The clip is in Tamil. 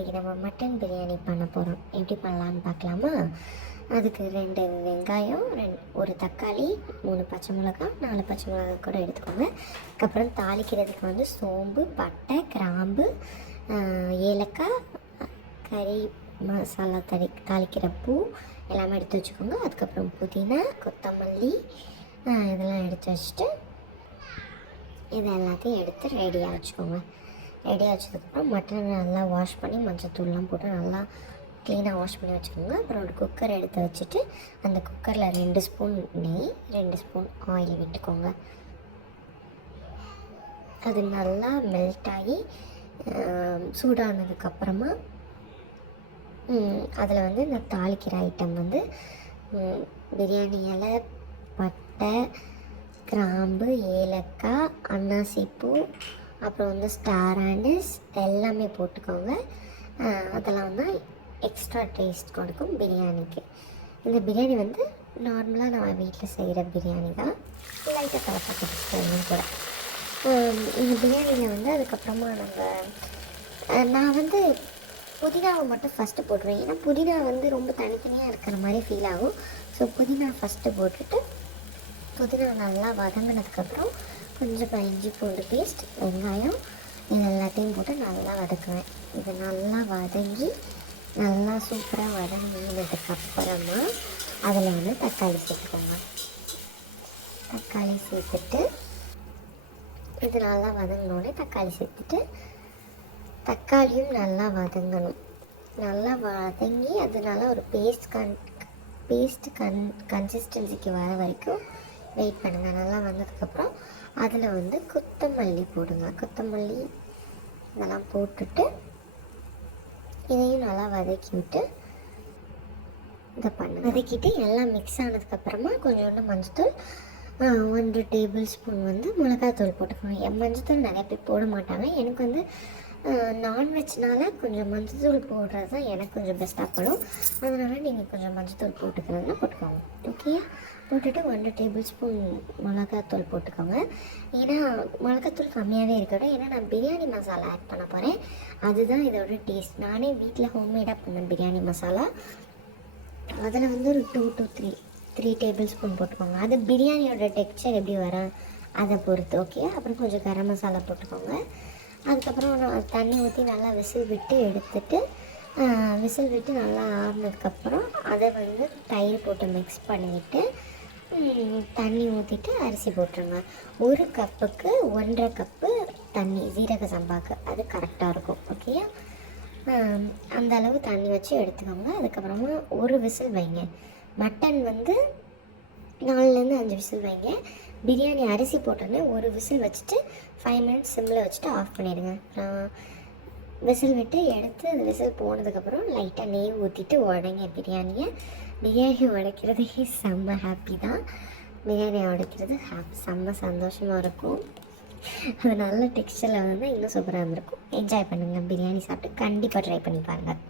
இன்றைக்கி நம்ம மட்டன் பிரியாணி பண்ண போகிறோம். எப்படி பண்ணலான்னு பார்க்கலாமா? அதுக்கு 2 வெங்காயம், ஒரு தக்காளி, 3 பச்சை மிளகாய், 4 பச்சை மிளகாய் கூட எடுத்துக்கோங்க. அதுக்கப்புறம் தாளிக்கிறதுக்கு வந்து சோம்பு, பட்டை, கிராம்பு, ஏலக்காய், கறி மசாலா தாளிக்கிற பூ எல்லாமே எடுத்து வச்சுக்கோங்க. அதுக்கப்புறம் புதினா, கொத்தமல்லி இதெல்லாம் எடுத்து வச்சுட்டு இது எல்லாத்தையும் எடுத்து ரெடியாக வச்சுக்கோங்க. ரெடியாக வச்சதுக்கப்புறம் மட்டன் நல்லா வாஷ் பண்ணி மஞ்சத்தூள்லாம் போட்டு நல்லா க்ளீனாக வாஷ் பண்ணி வச்சுக்கோங்க. அப்புறம் ஒரு குக்கர் எடுத்து வச்சுட்டு அந்த குக்கரில் 2 ஸ்பூன் நெய், 2 ஸ்பூன் ஆயில் விட்டுக்கோங்க. அது நல்லா மெல்ட் ஆகி சூடானதுக்கப்புறமா அதில் வந்து இந்த தாளிக்கிற ஐட்டம் வந்து பிரியாணி இலை, பட்டை, கிராம்பு, ஏலக்காய், அன்னாசிப்பூ, அப்புறம் வந்து ஸ்டார் ஆனிஸ் எல்லாமே போட்டுக்கோங்க. அதெல்லாம் வந்து எக்ஸ்ட்ரா டேஸ்ட் கொடுக்கும் பிரியாணிக்கு. இந்த பிரியாணி வந்து நார்மலாக நம்ம வீட்டில் செய்கிற பிரியாணி தான், லைட்டாக கலப்பட்டு கூட. இந்த பிரியாணியில் வந்து அதுக்கப்புறமா நான் வந்து புதினாவை மட்டும் ஃபஸ்ட்டு போட்டுருவேன். ஏன்னா புதினா வந்து ரொம்ப தனித்தனியாக இருக்கிற மாதிரி ஃபீல் ஆகும். ஸோ புதினா ஃபஸ்ட்டு போட்டுட்டு புதினா நல்லா வதங்கினதுக்கப்புறம் கொஞ்சம் இஞ்சி பூண்டு பேஸ்ட், வெங்காயம் இது எல்லாத்தையும் போட்டு நல்லா வதக்குவேன். இது நல்லா வதங்கி நல்லா சூப்பராக வதங்கினதுக்கப்புறமா அதில் வந்து தக்காளி சேர்த்துக்கோங்க. தக்காளி சேர்த்துட்டு இது நல்லா வதங்கினோடனே தக்காளி சேர்த்துட்டு தக்காளியும் நல்லா வதங்கணும். நல்லா வதங்கி அது நல்லா ஒரு பேஸ்ட் கன்சிஸ்டன்சிக்கு வர வரைக்கும் வெயிட் பண்ணுங்கள். நல்லா வந்ததுக்கப்புறம் அதில் வந்து கொத்தமல்லி போடுங்க. கொத்தமல்லி இதெல்லாம் போட்டுட்டு இதையும் நல்லா வதக்கி விட்டு இதை பண்ணுங்க. வதக்கிட்டு எல்லாம் மிக்ஸ் ஆனதுக்கப்புறமா கொஞ்சோண்டு மஞ்சத்தூள், 1 டேபிள் ஸ்பூன் வந்து மிளகாத்தூள் போட்டுக்கோங்க. மஞ்சத்தூள் நிறைய பேர் போட மாட்டாங்க. எனக்கு வந்து நான்வெஜ்னால கொஞ்சம் மஞ்சத்தூள் போடுறது தான் எனக்கு கொஞ்சம் பெஸ்ட்டாக படும். அதனால் நீங்கள் கொஞ்சம் மஞ்சத்தூள் போட்டுக்கிறதுனா போட்டுக்கோங்க. ஓகே, போட்டுட்டு 1 டேபிள் ஸ்பூன் மிளகாத்தூள் போட்டுக்கோங்க. ஏன்னா மிளகாத்தூள் கம்மியாகவே இருக்கட்டும். ஏன்னா நான் பிரியாணி மசாலா ஆட் பண்ண போகிறேன். அதுதான் இதோட டேஸ்ட். நானே வீட்டில் ஹோம்மேடாக பண்ணேன் பிரியாணி மசாலா. அதில் வந்து ஒரு 2 to 3 டேபிள் ஸ்பூன் போட்டுக்கோங்க. அது பிரியாணியோட டெக்ஸ்சர் எப்படி வரும் அதை பொறுத்து. ஓகே, அப்புறம் கொஞ்சம் கரம் மசாலா போட்டுக்கோங்க. அதுக்கப்புறம் தண்ணி ஊற்றி நல்லா விசில் விட்டு எடுத்துட்டு விசில் விட்டு நல்லா ஆறுனதுக்கப்புறம் அதை வந்து தயிர் போட்டு மிக்ஸ் பண்ணிவிட்டு தண்ணி ஊற்றிட்டு அரிசி போட்டுருங்க. 1 கப்புக்கு 1.5 கப்பு தண்ணி, ஜீரக சம்பாக்கு, அது கரெக்டாக இருக்கும். ஓகே, அந்த அளவு தண்ணி வச்சு எடுத்துக்கோங்க. அதுக்கப்புறமா ஒரு விசில் வைங்க. மட்டன் வந்து 4லேருந்து 5 விசில் வைங்க. பிரியாணி அரிசி போட்டோன்னே ஒரு விசில் வச்சுட்டு 5 மினிட்ஸ் சிம்மில் வச்சுட்டு ஆஃப் பண்ணிவிடுங்க. விசில் விட்டு எடுத்து அந்த விசில் போனதுக்கப்புறம் லைட்டாக நெய் ஊற்றிட்டு உடைங்க பிரியாணி உடைக்கிறது செம்ம ஹாப்பி தான். பிரியாணி உடைக்கிறது செம்ம சந்தோஷமாக இருக்கும். அது நல்ல டெக்ஸ்டரில் வந்து இன்னும் சூப்பராக இருந்திருக்கும். என்ஜாய் பண்ணுங்கள். பிரியாணி சாப்பிட்டு கண்டிப்பாக ட்ரை பண்ணி பாருங்கள்.